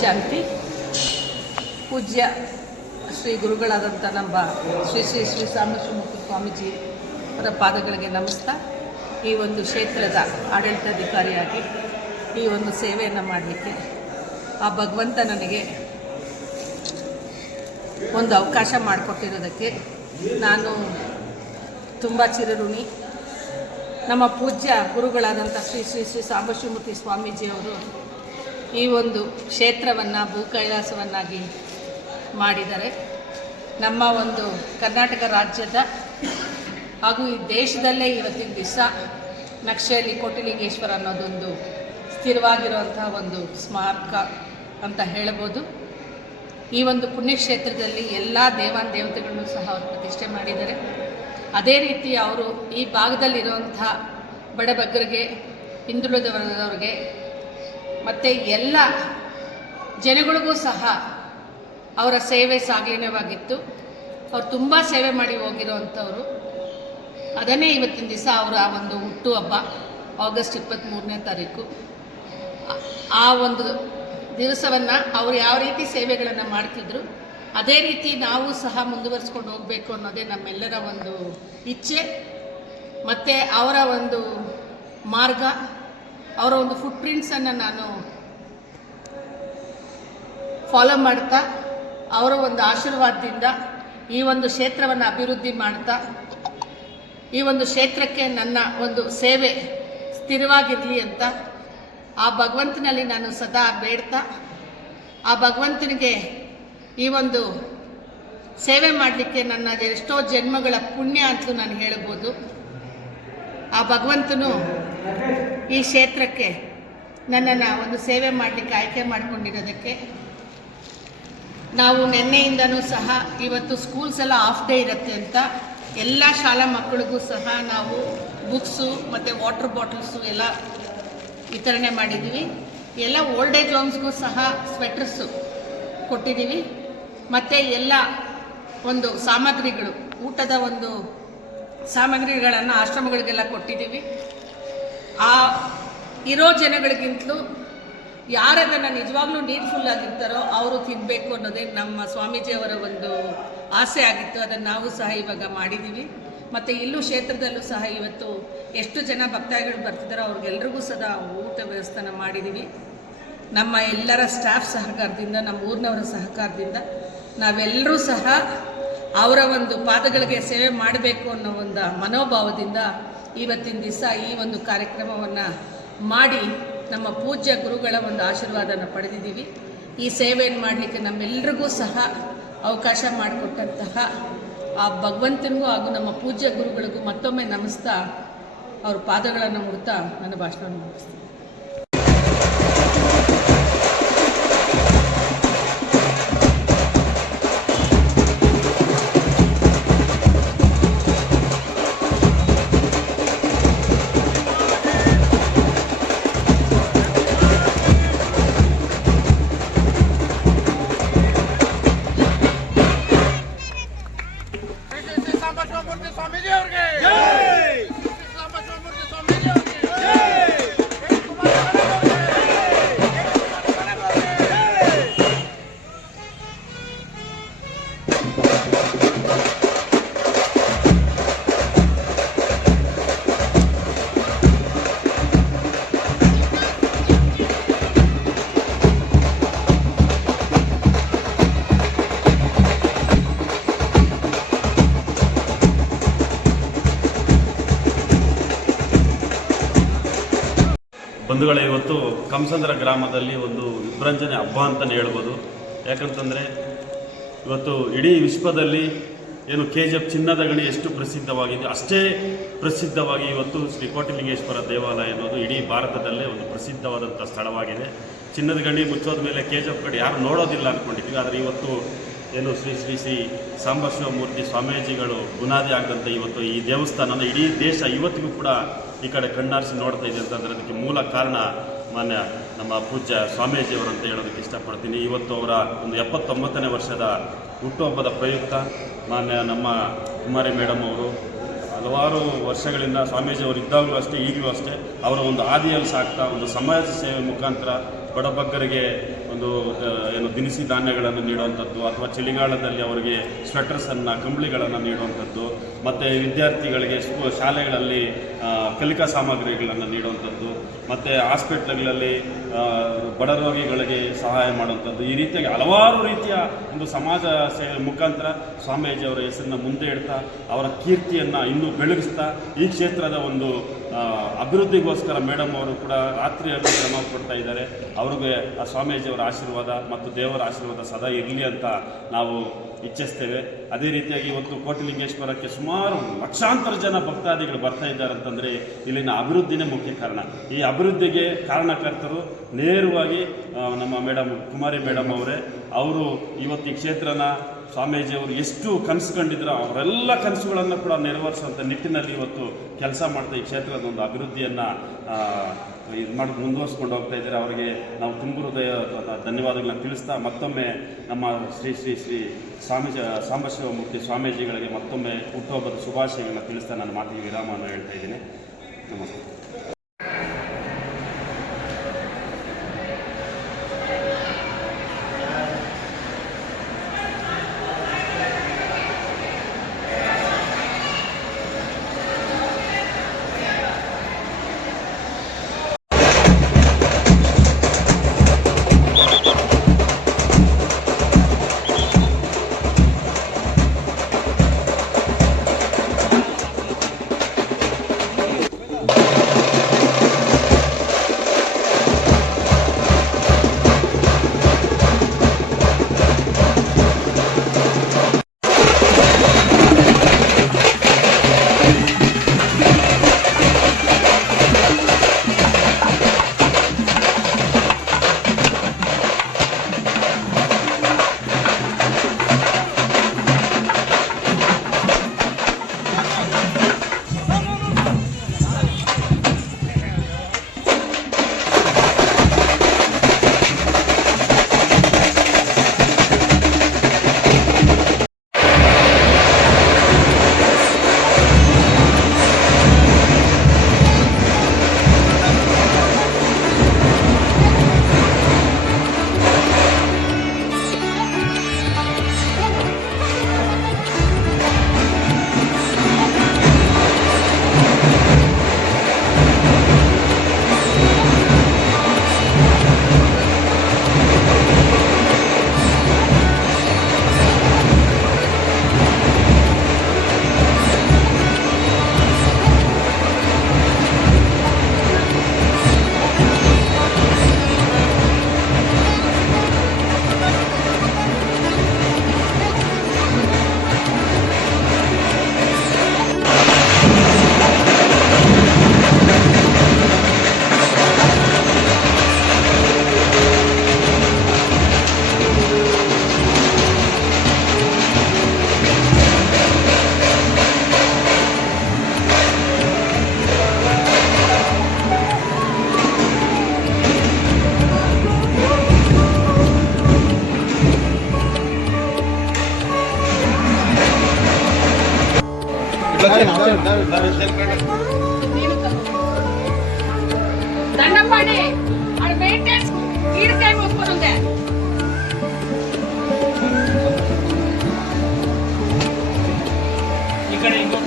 ಶಾಂತಿ. ಪೂಜ್ಯ ಶ್ರೀ ಗುರುಗಳಾದಂಥ ನಮ್ಮ ಶ್ರೀ ಸಾಂಬಶಿವಮೂರ್ತಿ ಸ್ವಾಮೀಜಿ ಅವರ ಪಾದಗಳಿಗೆ ನಮಿಸ್ತಾ, ಈ ಒಂದು ಕ್ಷೇತ್ರದ ಆಡಳಿತಾಧಿಕಾರಿಯಾಗಿ ಈ ಒಂದು ಸೇವೆಯನ್ನು ಮಾಡಲಿಕ್ಕೆ ಆ ಭಗವಂತ ನನಗೆ ಒಂದು ಅವಕಾಶ ಮಾಡಿಕೊಟ್ಟಿರೋದಕ್ಕೆ ನಾನು ತುಂಬ ಚಿರಋಣಿ. ನಮ್ಮ ಪೂಜ್ಯ ಗುರುಗಳಾದಂಥ ಶ್ರೀ ಸಾಂಬಶಿವಮೂರ್ತಿ ಸ್ವಾಮೀಜಿಯವರು ಈ ಒಂದು ಕ್ಷೇತ್ರವನ್ನು ಭೂಕೈಲಾಸವನ್ನಾಗಿ ಮಾಡಿದ್ದಾರೆ. ನಮ್ಮ ಒಂದು ಕರ್ನಾಟಕ ರಾಜ್ಯದ ಹಾಗೂ ಈ ದೇಶದಲ್ಲೇ ಇವತ್ತಿನ ದಿವಸ ನಕ್ಷೆಯಲ್ಲಿ ಕೋಟಿಲಿಂಗೇಶ್ವರ ಅನ್ನೋದೊಂದು ಸ್ಥಿರವಾಗಿರುವಂಥ ಒಂದು ಸ್ಮಾರಕ ಅಂತ ಹೇಳ್ಬೋದು. ಈ ಒಂದು ಪುಣ್ಯಕ್ಷೇತ್ರದಲ್ಲಿ ಎಲ್ಲ ದೇವತೆಗಳನ್ನು ಸಹ ಅವರು ಪ್ರತಿಷ್ಠೆ ಮಾಡಿದ್ದಾರೆ. ಅದೇ ರೀತಿ ಅವರು ಈ ಭಾಗದಲ್ಲಿರುವಂಥ ಬಡಬಗ್ಗರಿಗೆ, ಹಿಂದುಳಿದ ವರ್ಗದವ್ರಿಗೆ ಮತ್ತು ಎಲ್ಲ ಜನಗಳಿಗೂ ಸಹ ಅವರ ಸೇವೆ ಸಾಗಲೀನವಾಗಿತ್ತು. ಅವರು ತುಂಬ ಸೇವೆ ಮಾಡಿ ಹೋಗಿರೋವಂಥವ್ರು. ಅದನ್ನೇ ಇವತ್ತಿನ ದಿವಸ ಅವರ ಒಂದು ಹುಟ್ಟುಹಬ್ಬ ಆಗಸ್ಟ್ 23ನೇ ತಾರೀಕು. ಆ ಒಂದು ದಿವಸವನ್ನು ಅವರು ಯಾವ ರೀತಿ ಸೇವೆಗಳನ್ನು ಮಾಡ್ತಿದ್ರು ಅದೇ ರೀತಿ ನಾವು ಸಹ ಮುಂದುವರಿಸ್ಕೊಂಡು ಹೋಗಬೇಕು ಅನ್ನೋದೇ ನಮ್ಮೆಲ್ಲರ ಒಂದು ಇಚ್ಛೆ. ಮತ್ತು ಅವರ ಒಂದು ಮಾರ್ಗ, ಅವರ ಒಂದು ಫುಟ್ ಪ್ರಿಂಟ್ಸನ್ನು ನಾನು ಫಾಲೋ ಮಾಡ್ತಾ, ಅವರ ಒಂದು ಆಶೀರ್ವಾದದಿಂದ ಈ ಒಂದು ಕ್ಷೇತ್ರವನ್ನು ಅಭಿವೃದ್ಧಿ ಮಾಡ್ತಾ, ಈ ಒಂದು ಕ್ಷೇತ್ರಕ್ಕೆ ನನ್ನ ಒಂದು ಸೇವೆ ಸ್ಥಿರವಾಗಿರಲಿ ಅಂತ ಆ ಭಗವಂತನಲ್ಲಿ ನಾನು ಸದಾ ಬೇಡ್ತಾ, ಆ ಭಗವಂತನಿಗೆ ಈ ಒಂದು ಸೇವೆ ಮಾಡಲಿಕ್ಕೆ ನನ್ನ ಎಷ್ಟೋ ಜನ್ಮಗಳ ಪುಣ್ಯ ಅಂತಲೂ ನಾನು ಹೇಳ್ಬೋದು. ಆ ಭಗವಂತನು ಈ ಕ್ಷೇತ್ರಕ್ಕೆ ನನ್ನನ್ನು ಒಂದು ಸೇವೆ ಮಾಡಲಿಕ್ಕೆ ಆಯ್ಕೆ ಮಾಡಿಕೊಂಡಿರೋದಕ್ಕೆ, ನಾವು ನಿನ್ನೆಯಿಂದನೂ ಸಹ ಇವತ್ತು ಸ್ಕೂಲ್ಸ್ ಎಲ್ಲ ಆಫ್ ಡೇ ಇರುತ್ತೆ ಅಂತ ಎಲ್ಲ ಶಾಲಾ ಮಕ್ಕಳಿಗೂ ಸಹ ನಾವು ಬುಕ್ಸು ಮತ್ತು ವಾಟರ್ ಬಾಟಲ್ಸು ಎಲ್ಲ ವಿತರಣೆ ಮಾಡಿದ್ದೀವಿ. ಎಲ್ಲ ಓಲ್ಡ್ ಏಜ್ ಹೋಮ್ಸ್ಗೂ ಸಹ ಸ್ವೆಟರ್ಸು ಕೊಟ್ಟಿದ್ದೀವಿ. ಮತ್ತು ಎಲ್ಲ ಒಂದು ಸಾಮಗ್ರಿಗಳು, ಊಟದ ಒಂದು ಸಾಮಗ್ರಿಗಳನ್ನು ಆಶ್ರಮಗಳಿಗೆಲ್ಲ ಕೊಟ್ಟಿದ್ದೀವಿ. ಆ ಇರೋ ಜನಗಳಿಗಿಂತಲೂ ಯಾರದನ್ನು ನಿಜವಾಗ್ಲೂ ನೀಡ್ಫುಲ್ ಆಗಿರ್ತಾರೋ ಅವರು ತಿನ್ನಬೇಕು ಅನ್ನೋದೇ ನಮ್ಮ ಸ್ವಾಮೀಜಿಯವರ ಒಂದು ಆಸೆ ಆಗಿತ್ತು. ಅದನ್ನು ನಾವು ಸಹ ಇವಾಗ ಮಾಡಿದ್ದೀವಿ. ಮತ್ತು ಇಲ್ಲೂ ಕ್ಷೇತ್ರದಲ್ಲೂ ಸಹ ಇವತ್ತು ಎಷ್ಟು ಜನ ಭಕ್ತಾದಿಗಳು ಬರ್ತಿದ್ದಾರೋ ಅವ್ರಿಗೆಲ್ರಿಗೂ ಸದಾ ಊಟ ವ್ಯವಸ್ಥೆನ ಮಾಡಿದ್ದೀವಿ. ನಮ್ಮ ಎಲ್ಲರ ಸ್ಟಾಫ್ ಸಹಕಾರದಿಂದ, ನಮ್ಮ ಊರಿನವರ ಸಹಕಾರದಿಂದ ನಾವೆಲ್ಲರೂ ಸಹ ಅವರ ಒಂದು ಪಾದಗಳಿಗೆ ಸೇವೆ ಮಾಡಬೇಕು ಅನ್ನೋ ಒಂದು ಮನೋಭಾವದಿಂದ ಇವತ್ತಿನ ದಿವಸ ಈ ಒಂದು ಕಾರ್ಯಕ್ರಮವನ್ನು ಮಾಡಿ ನಮ್ಮ ಪೂಜ್ಯ ಗುರುಗಳ ಒಂದು ಆಶೀರ್ವಾದನ ಪಡೆದಿದ್ದೀವಿ. ಈ ಸೇವೆಯನ್ನು ಮಾಡಲಿಕ್ಕೆ ನಮ್ಮೆಲ್ಲರಿಗೂ ಸಹ ಅವಕಾಶ ಮಾಡಿಕೊಟ್ಟಂತಹ ಆ ಭಗವಂತನಿಗೂ ಹಾಗೂ ನಮ್ಮ ಪೂಜ್ಯ ಗುರುಗಳಿಗೂ ಮತ್ತೊಮ್ಮೆ ನಮಿಸ್ತಾ, ಅವ್ರ ಪಾದಗಳನ್ನು ಮುಡ್ತಾ ನನ್ನ ಭಾಷಣವನ್ನು ಮುಗಿಸ್ತೀನಿ. ಬಂಧುಗಳೇ, ಇವತ್ತು ಕಂಸಂದ್ರ ಗ್ರಾಮದಲ್ಲಿ ಒಂದು ವಿಭ್ರಂಜನೆ ಹಬ್ಬ ಅಂತಲೇ ಹೇಳ್ಬೋದು. ಯಾಕಂತಂದರೆ ಇವತ್ತು ಇಡೀ ವಿಶ್ವದಲ್ಲಿ ಏನು KGF ಚಿನ್ನದ ಗಣಿ ಎಷ್ಟು ಪ್ರಸಿದ್ಧವಾಗಿದೆ ಅಷ್ಟೇ ಪ್ರಸಿದ್ಧವಾಗಿ ಇವತ್ತು ಶ್ರೀ ಕೋಟಿಲಿಂಗೇಶ್ವರ ದೇವಾಲಯ ಅನ್ನೋದು ಇಡೀ ಭಾರತದಲ್ಲೇ ಒಂದು ಪ್ರಸಿದ್ಧವಾದಂಥ ಸ್ಥಳವಾಗಿದೆ. ಚಿನ್ನದ ಗಣಿ ಮುಚ್ಚೋದ ಮೇಲೆ KGF ಕಡೆ ಯಾರು ನೋಡೋದಿಲ್ಲ ಅಂದ್ಕೊಂಡಿದ್ವಿ. ಆದರೆ ಇವತ್ತು ಏನು ಶ್ರೀ ಸಾಂಬಶಿವಮೂರ್ತಿ ಸ್ವಾಮೀಜಿಗಳು ಬುನಾದಿ ಆಗದಂಥ ಇವತ್ತು ಈ ದೇವಸ್ಥಾನನ ಇಡೀ ದೇಶ ಇವತ್ತಿಗೂ ಕೂಡ ಈ ಕಡೆ ಕಣ್ಣಾರಿಸಿ ನೋಡ್ತಾ ಇದೆ ಅಂತಂದರೆ ಅದಕ್ಕೆ ಮೂಲ ಕಾರಣ ಮಾನ್ಯ ನಮ್ಮ ಪೂಜ್ಯ ಸ್ವಾಮೀಜಿಯವರು ಅಂತ ಹೇಳೋದಕ್ಕೆ ಇಷ್ಟಪಡ್ತೀನಿ. ಇವತ್ತು ಅವರ ಒಂದು 79ನೇ ವರ್ಷದ ಹುಟ್ಟುಹಬ್ಬದ ಪ್ರಯುಕ್ತ ಮಾನ್ಯ ನಮ್ಮ ಕುಮಾರಿ ಮೇಡಮ್ ಅವರು, ಹಲವಾರು ವರ್ಷಗಳಿಂದ ಸ್ವಾಮೀಜಿಯವರು ಇದ್ದಾಗಲೂ ಅಷ್ಟೇ ಈಗಲೂ ಅಷ್ಟೇ ಅವರ ಒಂದು ಹಾದಿಯಲ್ಲಿ ಸಾಕ್ತಾ ಒಂದು ಸಮಾಜ ಸೇವೆ ಮುಖಾಂತರ ಬಡಬಗ್ಗರಿಗೆ ಒಂದು ಏನು ದಿನಸಿ ಧಾನ್ಯಗಳನ್ನು ನೀಡುವಂಥದ್ದು ಅಥವಾ ಚಳಿಗಾಲದಲ್ಲಿ ಅವರಿಗೆ ಸ್ವೆಟರ್ಸನ್ನು ಕಂಬಳಿಗಳನ್ನು ನೀಡುವಂಥದ್ದು ಮತ್ತು ವಿದ್ಯಾರ್ಥಿಗಳಿಗೆ ಶಾಲೆಗಳಲ್ಲಿ ಕಲಿಕಾ ಸಾಮಗ್ರಿಗಳನ್ನು ನೀಡುವಂಥದ್ದು ಮತ್ತು ಹಾಸ್ಪಿಟ್ಲ್ಗಳಲ್ಲಿ ಬಡ ರೋಗಿಗಳಿಗೆ ಸಹಾಯ ಮಾಡುವಂಥದ್ದು ಈ ರೀತಿಯಾಗಿ ಹಲವಾರು ರೀತಿಯ ಒಂದು ಸಮಾಜ ಸೇವೆ ಮುಖಾಂತರ ಸ್ವಾಮೀಜಿಯವರ ಹೆಸರನ್ನು ಮುಂದೆ ಇಡ್ತಾ ಅವರ ಕೀರ್ತಿಯನ್ನು ಇನ್ನೂ ಬೆಳಗಿಸ್ತಾ ಈ ಕ್ಷೇತ್ರದ ಒಂದು ಅಭಿವೃದ್ಧಿಗೋಸ್ಕರ ಮೇಡಮ್ ಅವರು ಕೂಡ ರಾತ್ರಿಯಲ್ಲಿ ಶ್ರಮ ಪಡ್ತಾ ಇದ್ದಾರೆ. ಅವ್ರಿಗೆ ಆ ಸ್ವಾಮೀಜಿಯವರ ಆಶೀರ್ವಾದ ಮತ್ತು ದೇವರ ಆಶೀರ್ವಾದ ಸದಾ ಇರಲಿ ಅಂತ ನಾವು ಇಚ್ಛಿಸ್ತೇವೆ. ಅದೇ ರೀತಿಯಾಗಿ ಇವತ್ತು ಕೋಟಿಲಿಂಗೇಶ್ವರಕ್ಕೆ ಸುಮಾರು ಲಕ್ಷಾಂತರ ಜನ ಭಕ್ತಾದಿಗಳು ಬರ್ತಾ ಇದ್ದಾರೆ ಅಂತಂದರೆ ಇಲ್ಲಿನ ಅಭಿವೃದ್ಧಿನೇ ಮುಖ್ಯ ಕಾರಣ. ಈ ಅಭಿವೃದ್ಧಿಗೆ ಕಾರಣಕರ್ತರು ನೇರವಾಗಿ ನಮ್ಮ ಮೇಡಮ್ ಕುಮಾರಿ ಮೇಡಮ್ ಅವರೇ. ಅವರು ಇವತ್ತು ಈ ಕ್ಷೇತ್ರನ ಸ್ವಾಮೀಜಿಯವರು ಎಷ್ಟು ಕನಸು ಕಂಡಿದ್ರು ಅವರೆಲ್ಲ ಕನಸುಗಳನ್ನು ಕೂಡ ನೆರವೇರಿಸುವಂಥ ನಿಟ್ಟಿನಲ್ಲಿ ಇವತ್ತು ಕೆಲಸ ಮಾಡ್ತಾ ಈ ಕ್ಷೇತ್ರದ ಒಂದು ಅಭಿವೃದ್ಧಿಯನ್ನು ಇದು ಮಾಡಿ ಮುಂದುವರಿಸ್ಕೊಂಡು ಹೋಗ್ತಾ ಇದ್ದಾರೆ. ಅವರಿಗೆ ನಾವು ತುಂಬ ಹೃದಯ ಧನ್ಯವಾದಗಳನ್ನ ತಿಳಿಸ್ತಾ ಮತ್ತೊಮ್ಮೆ ನಮ್ಮ ಶ್ರೀ ಶ್ರೀ ಶ್ರೀ ಸಾಂಬಶಿವಮೂರ್ತಿ ಸ್ವಾಮೀಜಿಗಳಿಗೆ ಮತ್ತೊಮ್ಮೆ ಹುಟ್ಟುಹಬ್ಬದ ಶುಭಾಶಯಗಳನ್ನ ತಿಳಿಸ್ತಾ ನನ್ನ ಮಾತಿಗೆ ವಿರಾಮವನ್ನು ಹೇಳ್ತಾ ಇದ್ದೀನಿ. ನಮಸ್ತೆ. దండం పడి ఆడ మెయింటెన్స్ ఈడికాయ మొక్కుని ఉంది. ఇక్కడ ఇంకో